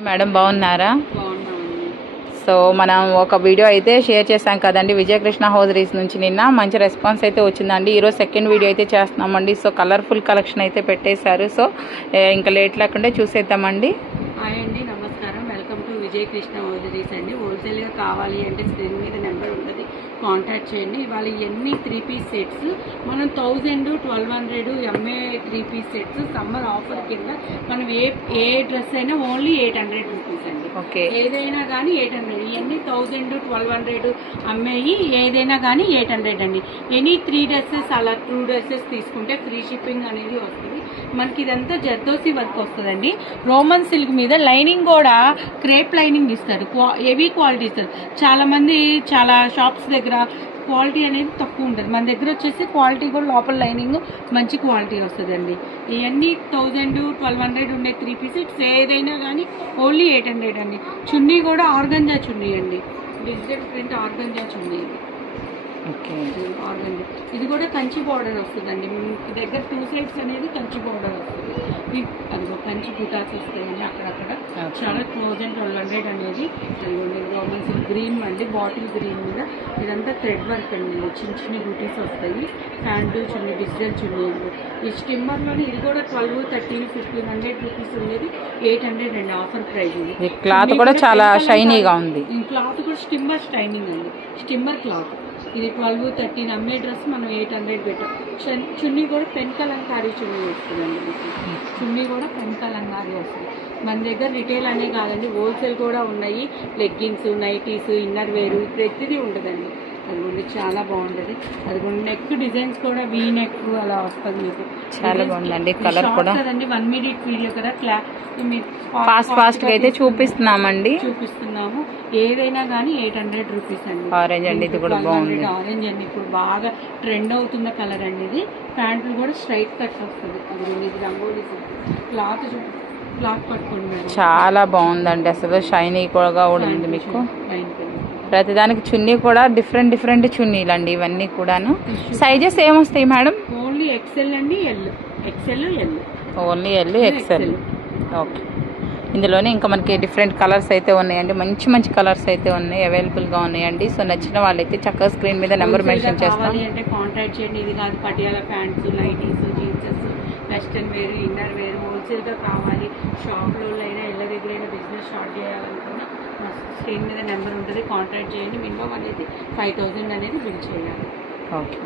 Madam బాగున్నారా? బాగున్నామండి. So మనం ఒక వీడియో అయితే షేర్ చేసాం కదండి విజయకృష్ణ హోజరీస్ నుంచి. నిన్న మంచి రెస్పాన్స్ అయితే వచ్చిందండి. ఈరోజు సెకండ్ వీడియో అయితే చేస్తున్నామండి. సో కలర్ఫుల్ కలెక్షన్ అయితే పెట్టేశారు. సో ఇంకా లేట్ లేకుండా చూసేద్దామండి. హాయ్ అండి, నమస్కారం. వెల్కమ్ టు విజయకృష్ణ హోజరీస్ అండి. హోల్సేల్గా కావాలి అంటే స్క్రీన్ మీద నెంబర్ ఉంటుంది, కాంటాక్ట్ చేయండి. ఇవాళ ఎన్ని 3 పీస్ సెట్స్ మనం 1000-1200 ఎంఏ 3 పీస్ సెట్స్ సమ్మర్ ఆఫర్ కింద మనం ఏ డ్రెస్ అయినా ఓన్లీ 800 రూపీస్ అండి. ఓకే, ఏదైనా కానీ 800. ఇవన్నీ 1000-1200 అమ్మేయి ఏదైనా కానీ 800 అండి. ఎనీ 3 డ్రెస్సెస్ అలా 2 డ్రెస్సెస్ తీసుకుంటే ఫ్రీ షిప్పింగ్ అనేది వస్తుంది. మనకి ఇదంతా జర్దోసి వర్క్ వస్తుందండి. రోమన్ సిల్క్ మీద లైనింగ్ కూడా క్రేప్ లైనింగ్ ఇస్తారు, హెవీ క్వాలిటీ ఇస్తారు. చాలామంది చాలా షాప్స్ దగ్గర క్వాలిటీ అనేది తక్కువ ఉంటుంది. మన దగ్గర వచ్చేసి క్వాలిటీ కూడా లోపల లైనింగ్ మంచి క్వాలిటీ వస్తుందండి. ఇవన్నీ 1000-1200 ఉండే 3 పీసెస్ ఏదైనా కానీ ఓన్లీ 800 అండి. చున్నీ కూడా ఆర్గంజా చున్నీ అండి, డిజిటల్ ప్రింట్ ఆర్గంజా చున్నీ. ఓకే, ఆర్గంజా ఇది కూడా కంచి బోర్డర్ వస్తుందండి. మీ దగ్గర 2 సైడ్స్ అనేది కంచి బోర్డర్ వస్తుంది. అదిగో కంచి బుటాస్ వస్తాయండి అక్కడక్కడ. చాలా 1000-1200 అనేది రోమన్ సిల్క్ గ్రీన్ అండి, బాటిల్ గ్రీన్ మీద ఇదంతా థ్రెడ్ వర్క్ అండి. చిన్న చిన్న బూటీస్ వస్తాయి. ప్యాంటు చున్నీ, డిజిటల్ చున్నీ అండి. ఈ స్టిమ్మర్లోని ఇది కూడా 12, 13, 1500 రూపీస్ ఉండేది 800 అండి ఆఫర్ ప్రైస్. ఈ క్లాత్ కూడా చాలా షైనీగా ఉంది. ఈ క్లాత్ కూడా స్టిమ్మర్ షైనింగ్ అండి, స్టిమ్మర్ క్లాత్. ఇది 12, 13 అమ్మే డ్రెస్ మనం 800 పెట్టాం. చున్నీ కూడా పెన్ కలంకారీ చున్నీ వస్తుందండి. చున్నీ కూడా పెన్ కలంకారీ వస్తుంది. మన దగ్గర రిటైల్ అనే కాదండి, హోల్సేల్ కూడా ఉన్నాయి. లెగ్గిన్స్, నైటీస్, ఇన్నర్ వేరు ప్రతిదీ ఉంటుందండి. అదిగోండి చాలా బాగుంటుంది. అదిగోండి నెక్ డిజైన్స్ కూడా వీ నెక్ అలా వస్తుంది. మీకు చాలా బాగుందండి. కలర్ కూడా 1 మినిట్ వీడియో కదా, ఫాస్ట్ గా అయితే చూపిస్తున్నామండి. చూపిస్తున్నాము. ఏదైనా కానీ 800 రూపీస్ అండి. ఆరెంజ్ అండి, ఇది కూడా బాగుంది. ఆరెంజ్ అండి, ఇప్పుడు బాగా ట్రెండ్ అవుతున్న కలర్ అండి. ఇది ప్యాంట్లు కూడా స్ట్రైట్ కట్ వస్తుంది. అది ఇది రంగోలీ క్లాత్ పట్టుకోండి. చాలా బాగుందండి, అసలు షైనీ కూడా ఉంది. మీకు ప్రతిదానికి చున్నీ కూడా డిఫరెంట్ చున్నీలు అండి. ఇవన్నీ కూడాను సైజెస్ ఏమొస్తాయి మేడం? ఓన్లీ ఎక్సెల్ అండి, XL only L, XL. Okay, ఇందులోనే ఇంకా మనకి డిఫరెంట్ కలర్స్ అయితే ఉన్నాయండి. మంచి కలర్స్ అయితే ఉన్నాయి, అవైలబుల్గా ఉన్నాయండి. సో నచ్చిన వాళ్ళైతే చక్కగా స్క్రీన్ మీద నెంబర్ మెన్షన్ చేస్తాం. అంటే కాంటాక్ట్ చేయండి. ఇది కాదు Patiala pants, nighties, జీన్సెస్, western wear, inner wear హోల్సేల్గా కావాలి. షాప్లో అయినా ఇళ్ళ దగ్గరైనా బిజినెస్ స్టార్ట్ చేయాలనుకున్నా మా స్క్రీన్ మీద నెంబర్ ఉంటుంది, కాంటాక్ట్ చేయండి. మినిమం అనేది 5000 అనేది బిల్ చేయాలి. ఓకే.